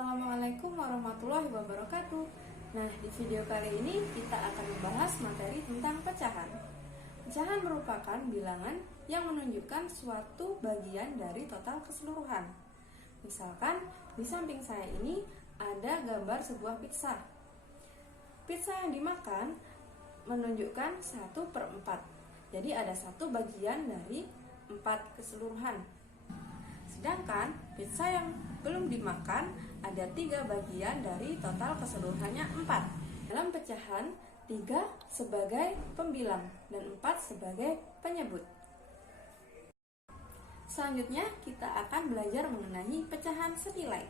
Assalamualaikum warahmatullahi wabarakatuh. Nah, di video kali ini kita akan membahas materi tentang pecahan. Pecahan merupakan bilangan yang menunjukkan suatu bagian dari total keseluruhan. Misalkan, di samping saya ini ada gambar sebuah pizza. Pizza yang dimakan menunjukkan 1/4. Jadi ada satu bagian dari 4 keseluruhan. Sedangkan pizza yang belum dimakan ada 3 bagian dari total keseluruhannya 4. Dalam pecahan, 3 sebagai pembilang dan 4 sebagai penyebut. Selanjutnya kita akan belajar mengenai pecahan senilai.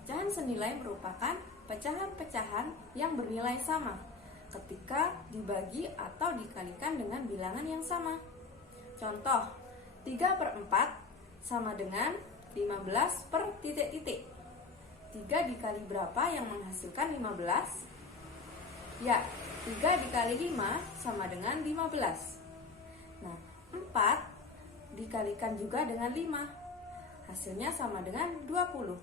Pecahan senilai merupakan pecahan-pecahan yang bernilai sama ketika dibagi atau dikalikan dengan bilangan yang sama. Contoh, 3/4 sama dengan 15 per titik-titik. 3 dikali berapa yang menghasilkan 15? Ya, 3 dikali 5 sama dengan 15. Nah, 4 dikalikan juga dengan 5. Hasilnya sama dengan 20.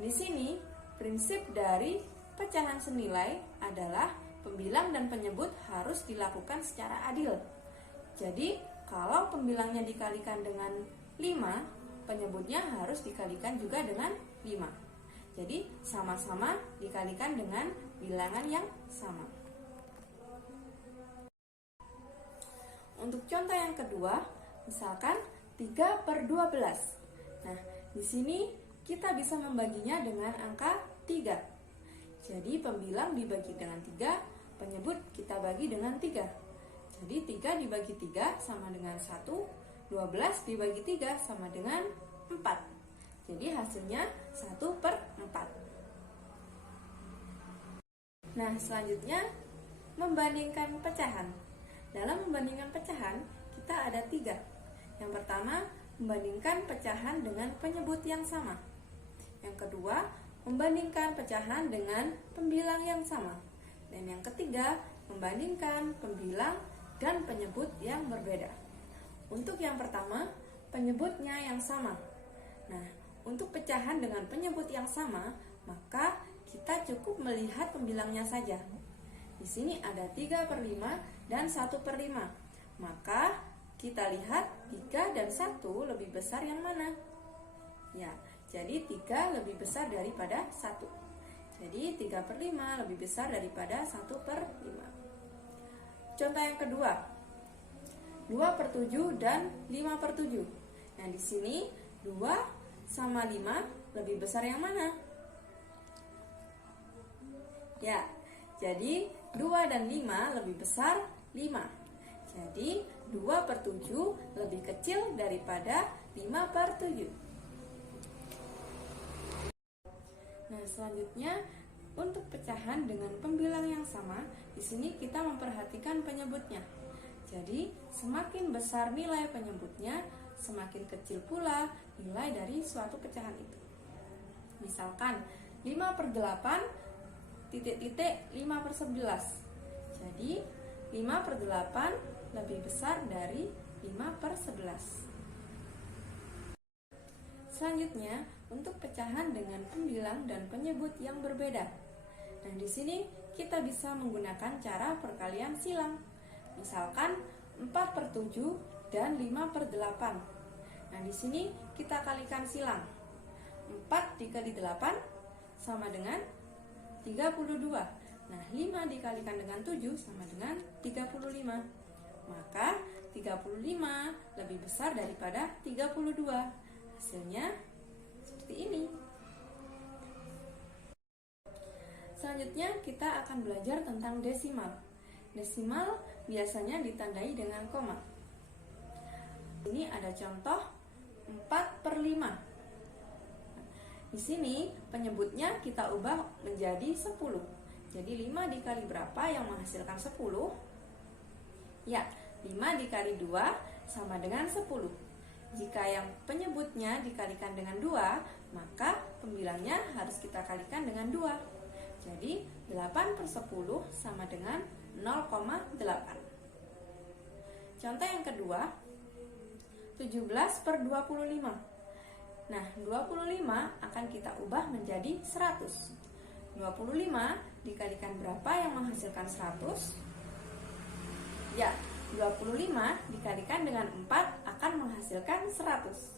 Di sini, prinsip dari pecahan senilai adalah pembilang dan penyebut harus dilakukan secara adil. Jadi, kalau pembilangnya dikalikan dengan 5, penyebutnya harus dikalikan juga dengan 5. Jadi, sama-sama dikalikan dengan bilangan yang sama. Untuk contoh yang kedua, misalkan 3/12. Nah, di sini kita bisa membaginya dengan angka 3. Jadi, pembilang dibagi dengan 3, penyebut kita bagi dengan 3. Jadi, 3 dibagi 3 sama dengan 1, 12 dibagi 3 sama dengan 4. Jadi hasilnya 1/4. Nah, selanjutnya membandingkan pecahan. Dalam membandingkan pecahan, kita ada 3. Yang pertama, membandingkan pecahan dengan penyebut yang sama. Yang kedua, membandingkan pecahan dengan pembilang yang sama. Dan yang ketiga, membandingkan pembilang dan penyebut yang berbeda. Untuk yang pertama, penyebutnya yang sama. Nah, untuk pecahan dengan penyebut yang sama, maka kita cukup melihat pembilangnya saja. Di sini ada 3/5 dan 1/5. Maka kita lihat 3 dan 1 lebih besar yang mana? Ya, jadi 3 lebih besar daripada 1. Jadi 3/5 lebih besar daripada 1/5. Contoh yang kedua, 2/7 dan 5/7. Nah, di sini 2 sama 5 lebih besar yang mana? Ya, jadi 2 dan 5 lebih besar 5. Jadi 2/7 lebih kecil daripada 5/7. Nah, selanjutnya untuk pecahan dengan pembilang yang sama, di sini kita memperhatikan penyebutnya. Jadi, semakin besar nilai penyebutnya, semakin kecil pula nilai dari suatu pecahan itu. Misalkan 5/8 titik-titik 5/11. Jadi, 5/8 lebih besar dari 5/11. Selanjutnya, untuk pecahan dengan pembilang dan penyebut yang berbeda. Nah, di sini kita bisa menggunakan cara perkalian silang. Misalkan 4/7 dan 5/8. Nah, di sini kita kalikan silang. 4 dikali 8 sama dengan 32. Nah, 5 dikalikan dengan 7 sama dengan 35. Maka 35 lebih besar daripada 32. Hasilnya seperti ini. Selanjutnya kita akan belajar tentang desimal. Desimal biasanya ditandai dengan koma. Ini ada contoh 4/5. Di sini penyebutnya kita ubah menjadi 10. Jadi 5 dikali berapa yang menghasilkan 10? Ya, 5 dikali 2 sama dengan 10. Jika yang penyebutnya dikalikan dengan 2, maka pembilangnya harus kita kalikan dengan 2. Jadi 8/10 sama dengan 0,8. Contoh yang kedua, 17/25. Nah, 25 akan kita ubah menjadi 100. 25 dikalikan berapa yang menghasilkan 100? Ya, 25 dikalikan dengan 4 akan menghasilkan 100.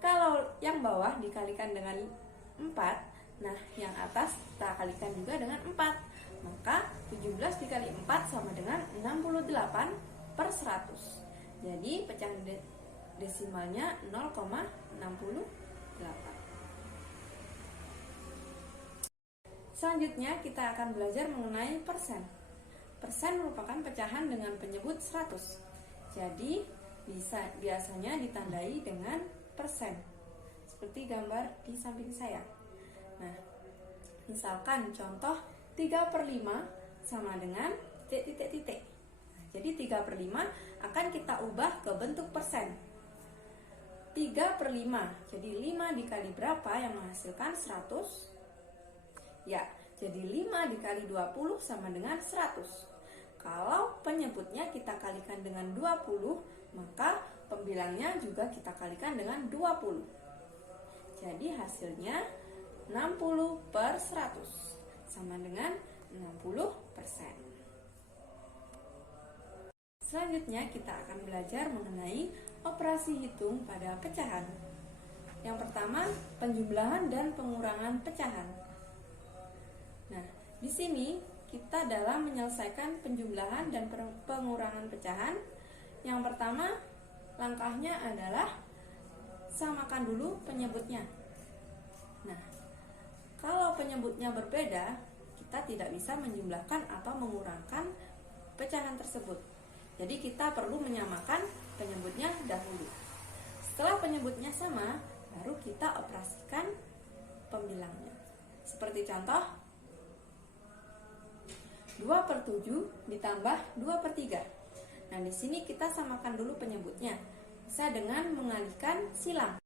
Kalau yang bawah dikalikan dengan 4, nah yang atas kita kalikan juga dengan 4. Maka 17 dikali 4 sama dengan 68/100. Jadi pecahan desimalnya 0,68. Selanjutnya kita akan belajar mengenai persen. Persen merupakan pecahan dengan penyebut 100. Jadi biasanya ditandai dengan persen, seperti gambar di samping saya. Nah, misalkan contoh 3/5 sama dengan titik-titik-titik. Nah, jadi 3/5 akan kita ubah ke bentuk persen. 3/5, jadi 5 dikali berapa yang menghasilkan 100? Ya, jadi 5 dikali 20 sama dengan 100. Kalau penyebutnya kita kalikan dengan 20, maka pembilangnya juga kita kalikan dengan 20. Jadi hasilnya 60/100 sama dengan 60%. Selanjutnya kita akan belajar mengenai operasi hitung pada pecahan. Yang pertama, penjumlahan dan pengurangan pecahan. Nah, di sini kita dalam menyelesaikan penjumlahan dan pengurangan pecahan, yang pertama langkahnya adalah samakan dulu penyebutnya. Nah, kalau penyebutnya berbeda, kita tidak bisa menjumlahkan atau mengurangkan pecahan tersebut. Jadi kita perlu menyamakan penyebutnya dahulu. Setelah penyebutnya sama, baru kita operasikan pembilangnya. Seperti contoh 2/7 ditambah 2/3. Nah, di sini kita samakan dulu penyebutnya. Bisa dengan mengalihkan silang.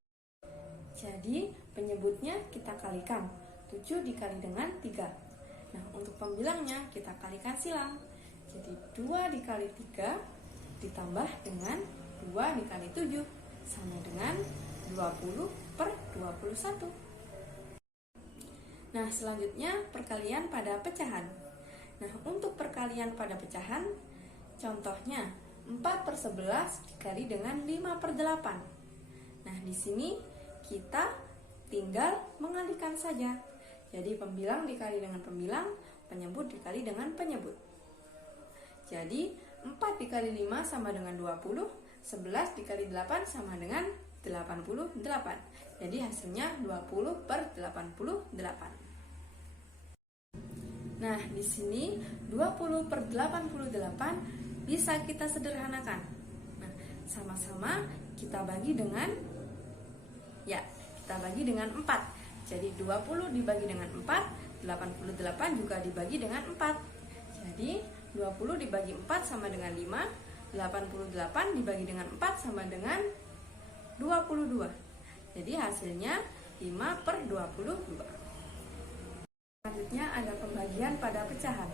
Jadi, penyebutnya kita kalikan. 7 dikali dengan 3. Nah, untuk pembilangnya kita kalikan silang. Jadi, 2 dikali 3 ditambah dengan 2 dikali 7 sama dengan 20/21. Nah, selanjutnya perkalian pada pecahan. Nah, untuk perkalian pada pecahan, contohnya 4/11 dikali dengan 5/8. Nah, di sini kita tinggal mengalihkan saja. Jadi pembilang dikali dengan pembilang, penyebut dikali dengan penyebut. Jadi 4 dikali 5 sama dengan 20, 11 dikali 8 sama dengan 88. Jadi hasilnya 20/88. Nah, di sini 20/88 bisa kita sederhanakan. Nah, sama-sama kita bagi dengan 4. Jadi 20 dibagi dengan 4, 88 juga dibagi dengan 4. Jadi 20 dibagi 4 sama dengan 5, 88 dibagi dengan 4 sama dengan 22. Jadi hasilnya 5/22. Selanjutnya ada pembagian pada pecahan.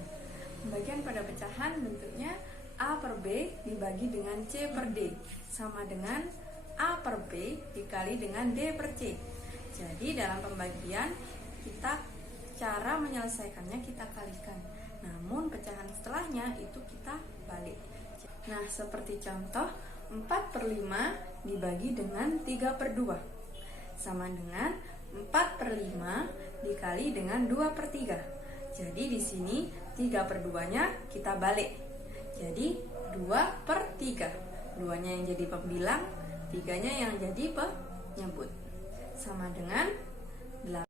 Pembagian pada pecahan bentuknya A/B dibagi dengan C/D sama dengan A/B dikali dengan D/C. Jadi dalam pembagian kita cara menyelesaikannya kita kalikan. Namun pecahan setelahnya itu kita balik. Nah, seperti contoh 4/5 dibagi dengan 3/2 sama dengan 4/5 dikali dengan 2/3. Jadi di sini 3/2-nya kita balik. Jadi 2/3. 2-nya yang jadi pembilang, 3-nya yang jadi penyebut. Sama dengan 8.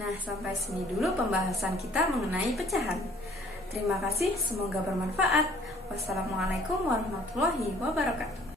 Nah, sampai sini dulu pembahasan kita mengenai pecahan. Terima kasih, semoga bermanfaat. Wassalamualaikum warahmatullahi wabarakatuh.